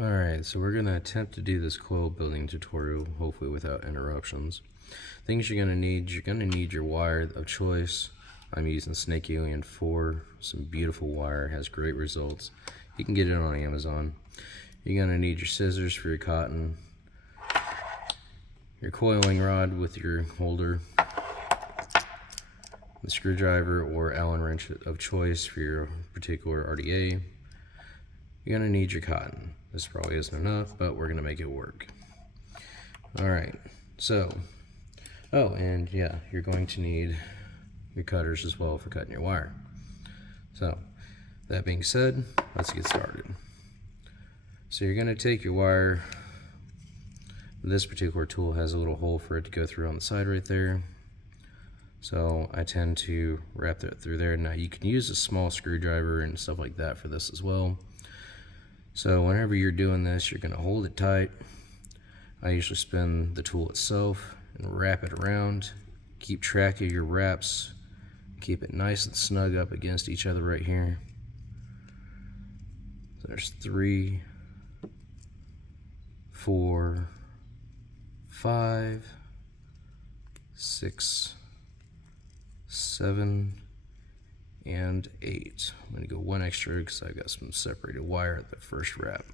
Alright, so we're going to attempt to do this coil building tutorial, hopefully without interruptions. Things you're going to need your wire of choice. I'm using Snake Alien 4, some beautiful wire, has great results. You can get it on Amazon. You're going to need your scissors for your cotton, your coiling rod with your holder, the screwdriver or Allen wrench of choice for your particular RDA. You're going to need your cotton. This probably isn't enough, but we're going to make it work. Alright, so, and yeah, you're going to need your cutters as well for cutting your wire. So, that being said, let's get started. So you're going to take your wire. This particular tool has a little hole for it to go through on the side right there. So I tend to wrap that through there. Now you can use a small screwdriver and stuff like that for this as well. So whenever you're doing this, you're going to hold it tight. I usually spin the tool itself and wrap it around. Keep track of your wraps. Keep it nice and snug up against each other right here. So there's 3, 4, 5, 6, 7, and 8. I'm going to go one extra because I got some separated wire at the first wrap.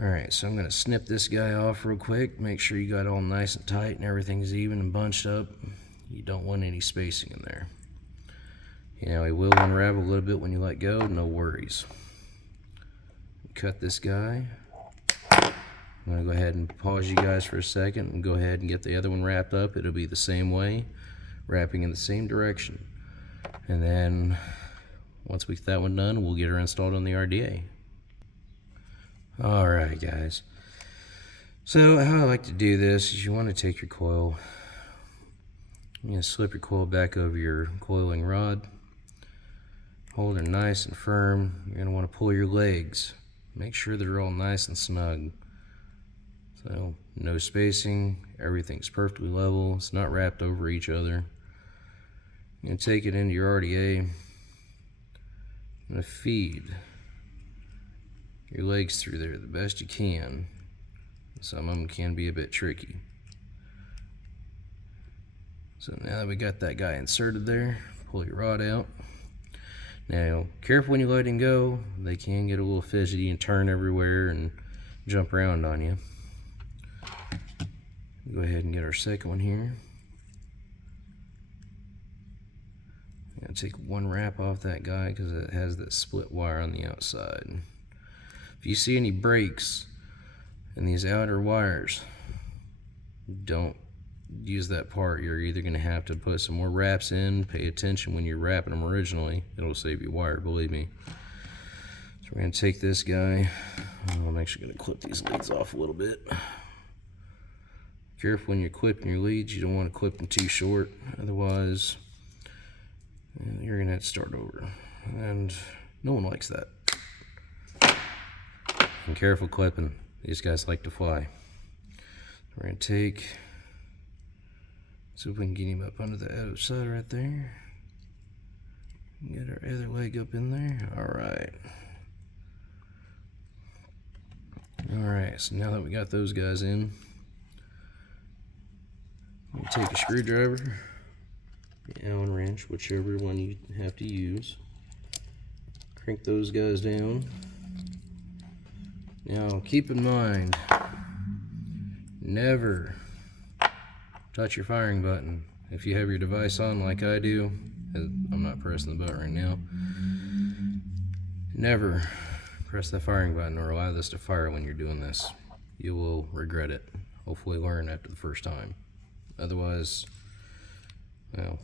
Alright, so I'm going to snip this guy off real quick. Make sure you got it all nice and tight and everything's even and bunched up. You don't want any spacing in there. You know, it will unravel a little bit when you let go, no worries. Cut this guy. I'm going to go ahead and pause you guys for a second and go ahead and get the other one wrapped up. It'll be the same way, wrapping in the same direction. And then once we get that one done, we'll get her installed on the RDA. Alright guys, so how I like to do this is you want to take your coil, you're going to slip your coil back over your coiling rod, hold it nice and firm. You're going to want to pull your legs, make sure they're all nice and snug. So no spacing, everything's perfectly level, it's not wrapped over each other. You're going to take it into your RDA. I'm going to feed your legs through there the best you can. Some of them can be a bit tricky. So now that we got that guy inserted there, pull your rod out. Now, careful when you let him go. They can get a little fidgety and turn everywhere and jump around on you. Go ahead and get our second one here. I'm going to take one wrap off that guy because it has that split wire on the outside. If you see any breaks in these outer wires, don't use that part. You're either going to have to put some more wraps in. Pay attention when you're wrapping them originally. It'll save you wire, believe me. So we're going to take this guy. I'm actually going to clip these leads off a little bit. Careful when you're clipping your leads. You don't want to clip them too short. Otherwise, you're going to have to start over. And no one likes that. And careful clipping. These guys like to fly. We're going to take, see if we can get him up under the other side right there. Get our other leg up in there. Alright. Alright, so now that we got those guys in, you take a screwdriver, the Allen wrench, whichever one you have to use. Crank those guys down. Now keep in mind, never touch your firing button. If you have your device on like I do, I'm not pressing the button right now, never press the firing button or allow this to fire when you're doing this. You will regret it. Hopefully learn after the first time. Otherwise, well,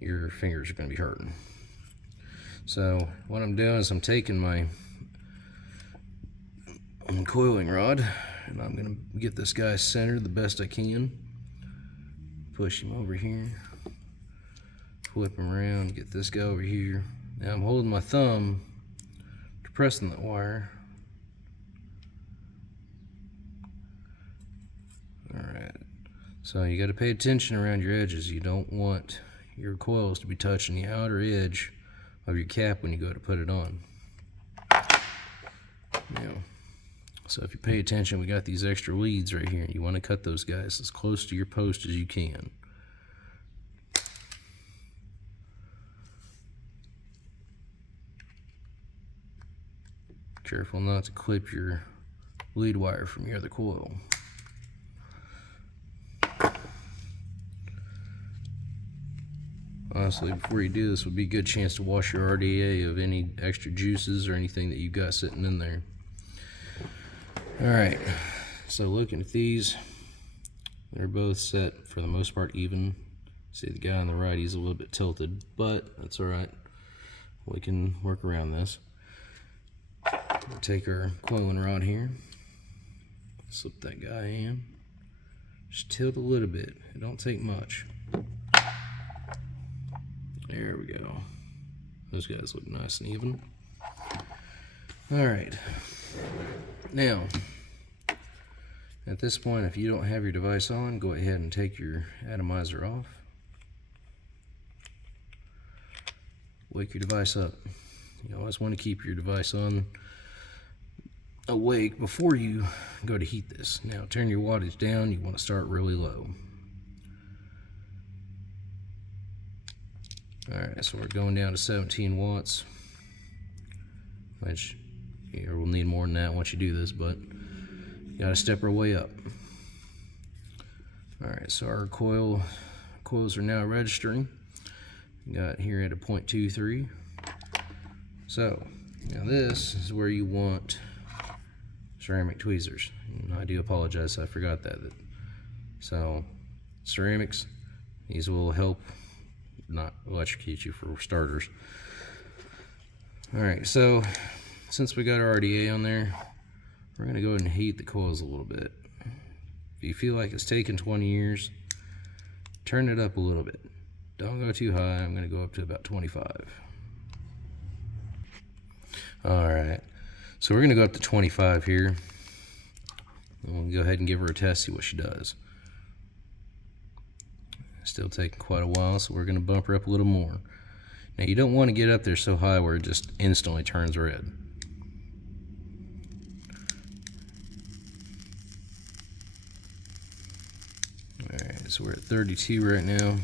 your fingers are going to be hurting. So what I'm doing is I'm taking my coiling rod and I'm going to get this guy centered the best I can. Push him over here. Flip him around, get this guy over here. Now I'm holding my thumb, depressing that wire. Alright, so you got to pay attention around your edges. You don't want your coils to be touching the outer edge of your cap when you go to put it on. Now, So if you pay attention, we got these extra leads right here. You want to cut those guys as close to your post as you can. Careful not to clip your lead wire from your other coil. Honestly, before you do this, would be a good chance to wash your RDA of any extra juices or anything that you got sitting in there. Alright, so looking at these, they're both set for the most part even. See, the guy on the right, he's a little bit tilted, but that's alright. We can work around this. We'll take our coiling rod here, slip that guy in, just tilt a little bit, it don't take much. There we go. Those guys look nice and even. Alright. Now, at this point, if you don't have your device on, go ahead and take your atomizer off. Wake your device up. You always want to keep your device on awake before you go to heat this. Now, turn your wattage down. You want to start really low. Alright, so we're going down to 17 watts, which we'll need more than that once you do this, but you gotta step our way up. Alright, so our coils are now registering. We got here at a 0.23. So, now this is where you want ceramic tweezers. And I do apologize, I forgot that. So, ceramics, these will help not electrocute you for starters. Alright, so since we got our RDA on there, we're going to go ahead and heat the coils a little bit. If you feel like it's taking 20 years, turn it up a little bit. Don't go too high. I'm going to go up to about 25. Alright, so we're going to go up to 25 here. And we'll go ahead and give her a test, see what she does. Still taking quite a while, so we're going to bump her up a little more. Now you don't want to get up there so high where it just instantly turns red. Alright, so we're at 32 right now.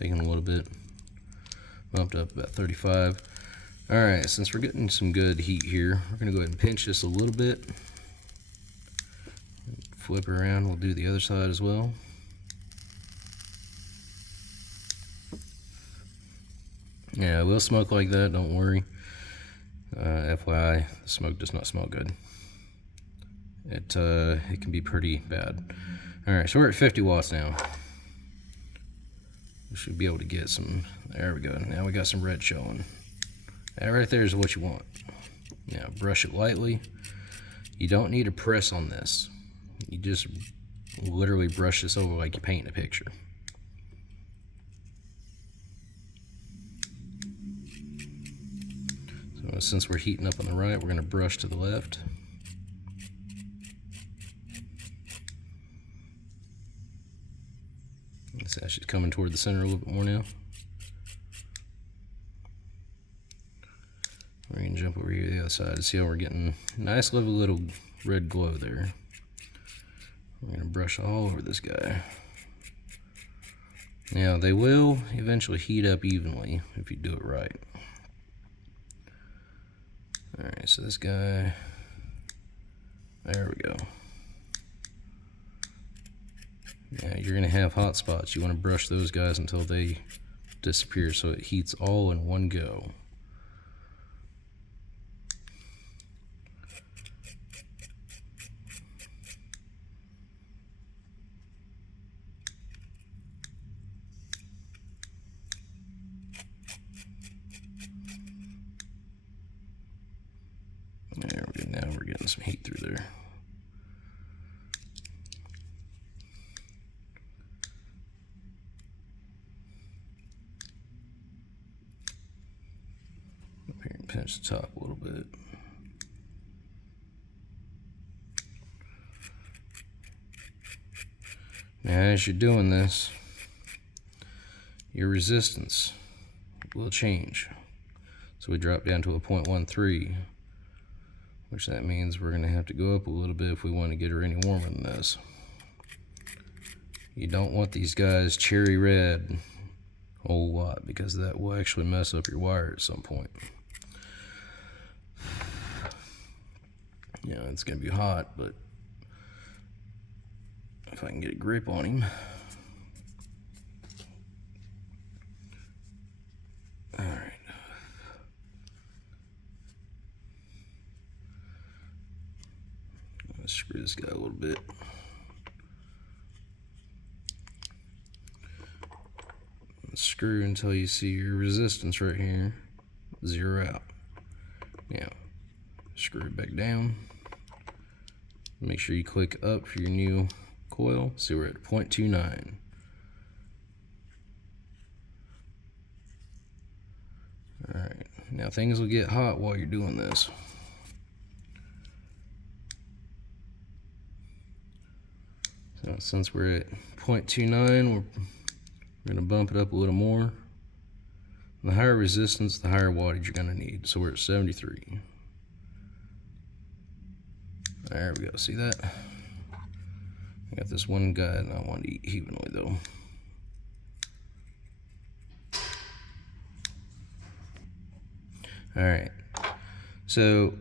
Taking a little bit. Bumped up about 35. Alright, since we're getting some good heat here, we're going to go ahead and pinch this a little bit. Flip her around, we'll do the other side as well. Yeah, it will smoke like that, don't worry. FYI, the smoke does not smell good. It can be pretty bad. Alright, so we're at 50 watts now. We should be able to get some, there we go. Now we got some red showing. That right there is what you want. Now brush it lightly. You don't need to press on this. You just literally brush this over like you paint a picture. So since we're heating up on the right, we're going to brush to the left. So she's coming toward the center a little bit more now. We're going to jump over here to the other side to see how we're getting a nice little red glow there. We're going to brush all over this guy. Now they will eventually heat up evenly if you do it right. Alright, so this guy, there we go. Yeah, you're going to have hot spots. You want to brush those guys until they disappear so it heats all in one go. There we go, now we're getting some heat through there. Up here and pinch the top a little bit. Now as you're doing this, your resistance will change. So we drop down to a 0.13. which that means we're going to have to go up a little bit if we want to get her any warmer than this. You don't want these guys cherry red a whole lot, because that will actually mess up your wire at some point. Yeah, it's going to be hot, but if I can get a grip on him. All right. Let's screw this guy a little bit. Screw until you see your resistance right here, 0 out. Now, screw it back down. Make sure you click up for your new coil. See, we're at 0.29. Alright, now things will get hot while you're doing this. So since we're at 0.29, we're going to bump it up a little more. The higher resistance, the higher wattage you're going to need. So we're at 73. There we go. See that? I got this one guy and I want to eat evenly though. Alright. So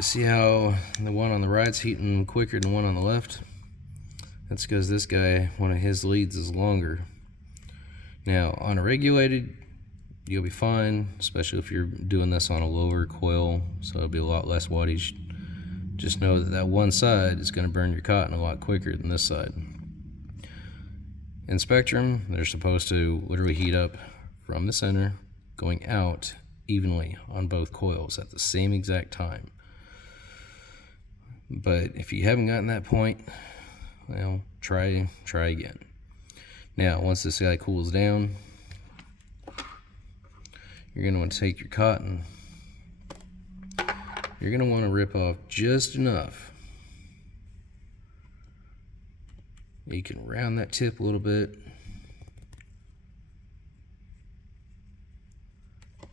see how the one on the right's heating quicker than the one on the left? That's because this guy, one of his leads is longer. Now, on a regulated, you'll be fine, especially if you're doing this on a lower coil, so it'll be a lot less wattage. Just know that that one side is going to burn your cotton a lot quicker than this side. In Spectrum, they're supposed to literally heat up from the center, going out evenly on both coils at the same exact time. But if you haven't gotten that point, well, try again. Now, once this guy cools down, you're going to want to take your cotton. You're going to want to rip off just enough. You can round that tip a little bit.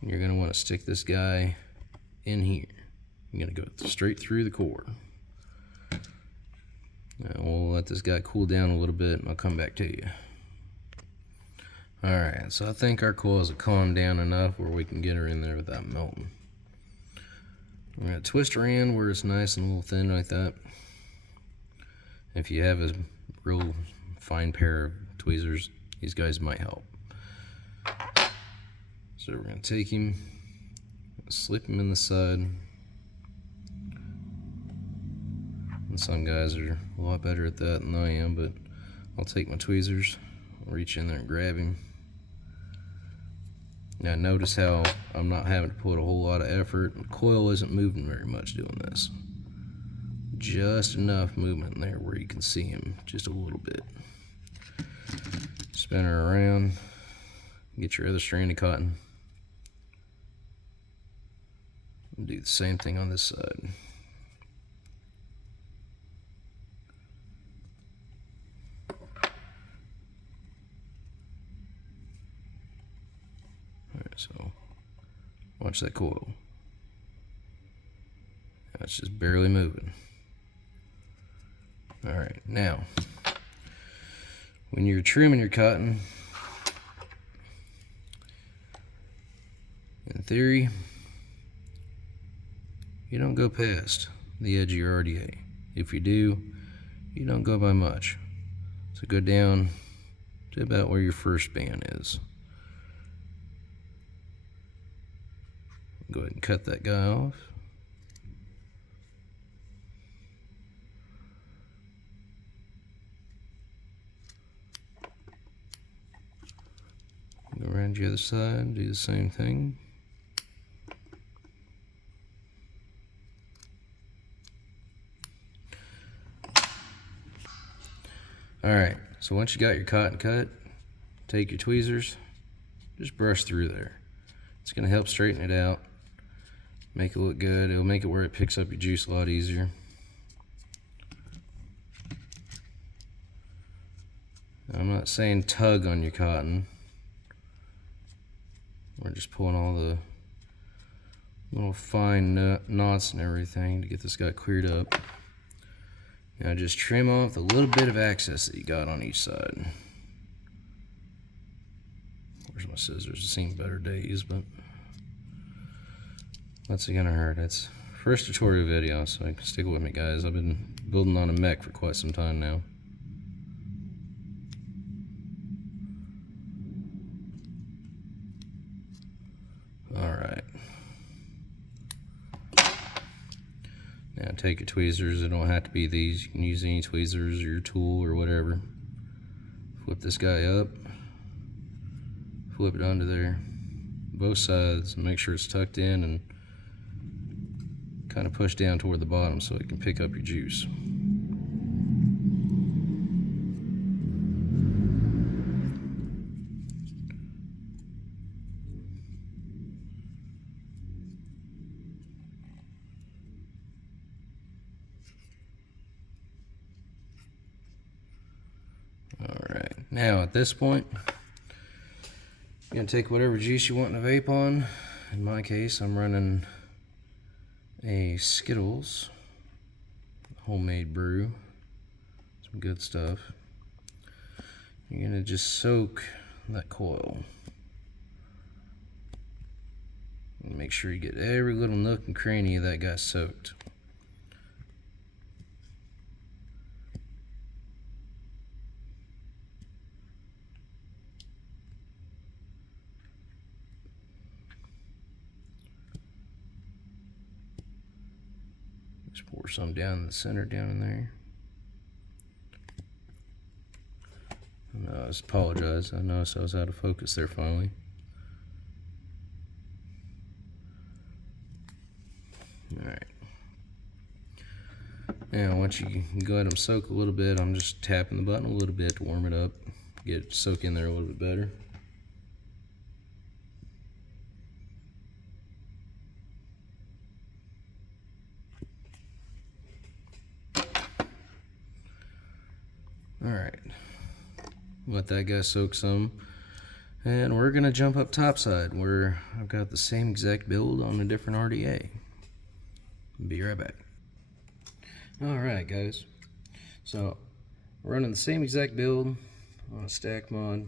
You're going to want to stick this guy in here. You're going to go straight through the core. Now we'll let this guy cool down a little bit and I'll come back to you. Alright, so I think our coils have calmed down enough where we can get her in there without melting. We're going to twist her in where it's nice and a little thin like that. If you have a real fine pair of tweezers, these guys might help. So we're going to take him, slip him in the side. And some guys are a lot better at that than I am, but I'll take my tweezers, reach in there and grab him. Now notice how I'm not having to put a whole lot of effort. The coil isn't moving very much doing this. Just enough movement in there where you can see him just a little bit. Spin her around, get your other strand of cotton. And do the same thing on this side. So, watch that coil. It's just barely moving. Alright, now, when you're trimming your cotton, in theory, you don't go past the edge of your RDA. If you do, you don't go by much. So go down to about where your first band is. Go ahead and cut that guy off. Go around the other side, do the same thing. Alright, so once you got your cotton cut, take your tweezers, just brush through there. It's going to help straighten it out. Make it look good. It'll make it where it picks up your juice a lot easier. I'm not saying tug on your cotton. We're just pulling all the little fine knots and everything to get this guy cleared up. Now just trim off the little bit of excess that you got on each side. Where's my scissors? I've seen better days, but what's it gonna hurt? It's first tutorial video, so stick with me, guys. I've been building on a mech for quite some time now. Alright. Now take your tweezers. They don't have to be these. You can use any tweezers or your tool or whatever. Flip this guy up. Flip it onto there. Both sides. And make sure it's tucked in and kind of push down toward the bottom so it can pick up your juice. Alright, now at this point, you're going to take whatever juice you want to vape on. In my case, I'm running a Skittles homemade brew. Some good stuff. You're going to just soak that coil. And make sure you get every little nook and cranny of that guy soaked. Just pour some down in the center, down in there. I just apologize. I noticed I was out of focus there finally. Alright. Now, once you go ahead and soak a little bit, I'm just tapping the button a little bit to warm it up, get it to soak in there a little bit better. Alright, let that guy soak some, and we're going to jump up topside where I've got the same exact build on a different RDA. Be right back. Alright guys, so we're running the same exact build on a stack mod,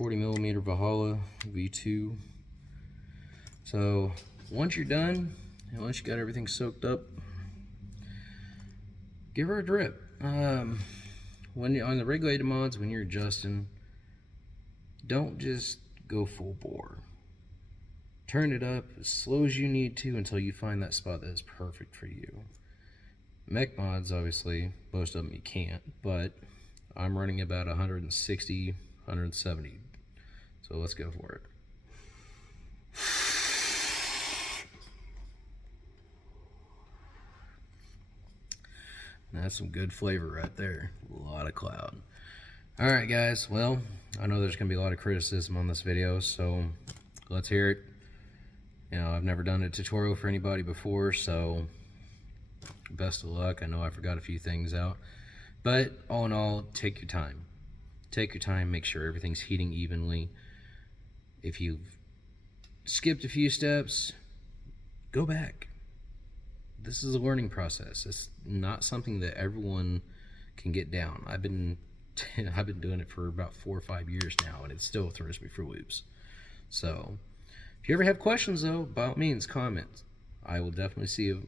40mm Valhalla V2. So once you're done, and once you got everything soaked up, give her a drip. When you're on the regulated mods, when you're adjusting, don't just go full bore. Turn it up as slow as you need to until you find that spot that is perfect for you. Mech mods, obviously, most of them you can't, but I'm running about 160, 170. So let's go for it. That's some good flavor right there. A lot of cloud. Alright guys, well, I know there's going to be a lot of criticism on this video, so let's hear it. You know, I've never done a tutorial for anybody before, so best of luck. I know I forgot a few things out. But all in all, take your time. Take your time, make sure everything's heating evenly. If you've skipped a few steps, go back. This is a learning process. It's not something that everyone can get down. I've been doing it for about 4 or 5 years now, and it still throws me for loops. So, if you ever have questions, though, by all means, comment. I will definitely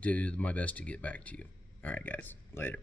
do my best to get back to you. All right, guys, later.